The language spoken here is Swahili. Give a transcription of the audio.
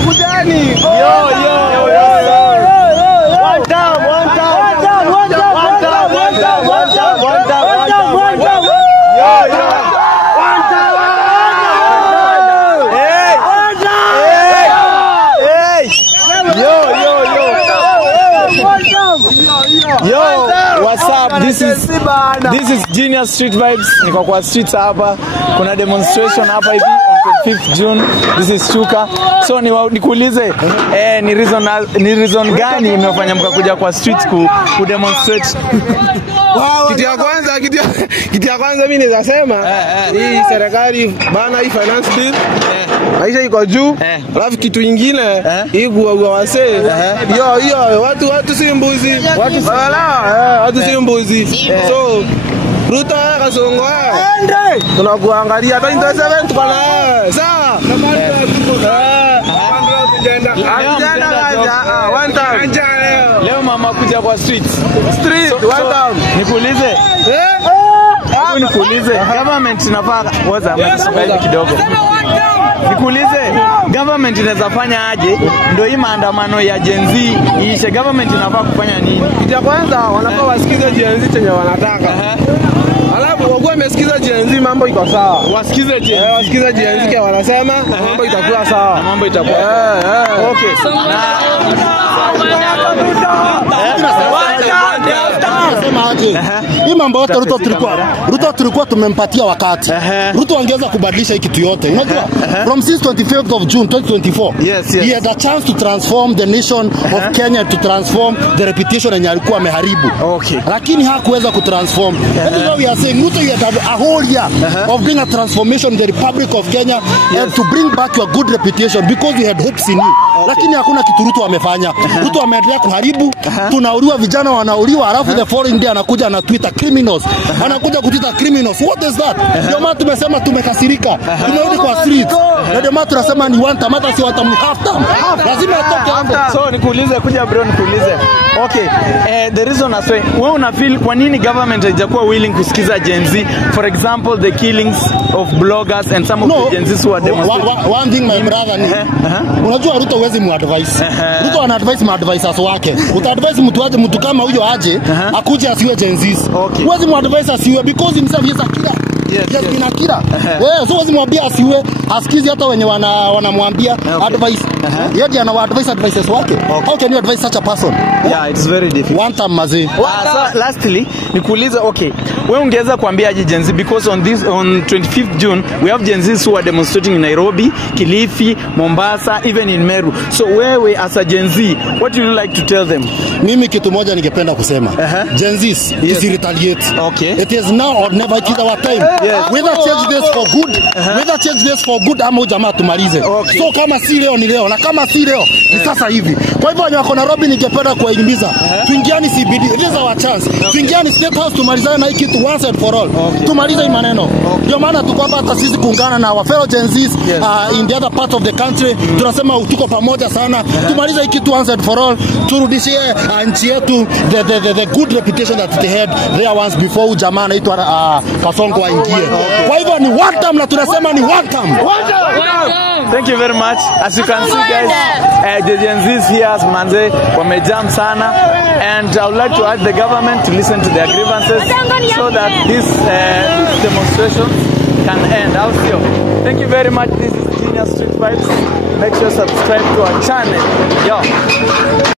Kujani. One time. Yo, what's up? This is Genius Street Vibes. Niko kwa streets hapa. Kuna demonstration hapa hivi on 5th June. This is Chuka. So nikuulize ni reason gani imefanya mkakuja kwa streets ku demonstrate? Kitu ya kwanza mimi naweza sema hii serikali bana hii finance bill maisha iko juu. Alafu kitu kingine hii kuwa wasee hiyo watu si mbuzi. Watu si mbuzi. So Ruto Kasongo tunakuangalia hata 27 tuko na sawa. One time. Leo mama kuja kwa street one time. Nikuulize government inafaa kidogo. Nikuulize government inaweza fanya aje ndio hii maandamano ya Gen Z iishe? Government inafaa kufanya nini? Kitu kwanza wanafaa wasikize Gen Z chenye wanataka. Alafu wagua wamesikiza Gen Z mambo iko sawa. Wasikize Gen Z wanasema mambo itakuwa sawa. Mambo itakuwa. Okay. Hii mambo yote Ruto tulikuwa tumempatia wakati. Ruto angeweza kubadilisha hii kitu yote. Unajua from since 25th of June 2024 he had a chance to transform the nation of Kenya, to transform the reputation yenye alikuwa ameharibu. Lakini hakuweza kutransform. That is why we are saying Ruto, you had a whole year of bringing a transformation in the Republic of Kenya and to bring back your good reputation because we had hopes in you. Lakini hakuna kitu Ruto amefanya. Ruto ameendelea kuharibu. Tunauliwa, vijana wanauliwa, alafu the foreign day anakuja na Twitter criminals. Anakuja kutuita criminals. What is that? Ndio maana tumesema tumekasirika. Tumerudi kwa streets. Na ndio maana tunasema ni one time, hata si one time, half time. Lazima atoke hapo. So nikuulize, kuja bro nikuulize. Okay, the reason I say, wewe una feel kwa nini government haijakuwa willing kusikiza Gen Z? For example, the killings of bloggers and some of the Gen Z who are demonstrating. One thing my brother ni unajua Ruto huwezi mu-advise. Ruto ana-advise ma-advisors wake. Uta-advise mtu kama huyo aje akuje asiwe Gen Z. Huwezi mu-advise asiwe because himself is a killer. Yes, been a killer. So huwezi mwambia asiwe, asikizi hata wenye wanamwambia advice. Yeye ndiye ana-advise advices wake. How can you advise such a person? Yeah, it's very difficult. One time mazi. So lastly, nikuuliza, okay, wewe ungeweza kuambia aje Gen Z, because on 25th June we have Gen Z who are demonstrating in Nairobi, Kilifi, Mombasa, even in Meru. So wewe as a Gen Z, what do you like to tell them? Mimi kitu moja ningependa kusema. Gen Z is retaliate. It is now or never, it is our time. Whether change this for good, whether change this for good ama jamaa tumalize. So kama si leo ni leo, na kama si leo ni sasa hivi. Kwa hivyo wenye wako Nairobi ningependa kuwahimiza tuingiani CBD, it is our chance. Tuingiani State House tumalizane na hii kitu once and for all. Tumalize hii maneno. Ndio maana tuko hapa sisi kuungana na our fellow Gen Z in the other part of the country. Tunasema tuko pamoja sana. Tumalize hii kitu once and for all. Turudishie nchi yetu the good reputation that they had there once before jamaa anaitwa Kasongo aingie. Kwa hivyo ni one time na tunasema ni one time. Thank you very much. As you can see guys, the Gen Z's here as manze wamejam sana, and I would like to urge the government to listen to their grievances so that this demonstration can end. Thank you very much. This is Genius Street Vibes. Make sure to subscribe to our channel. Yo.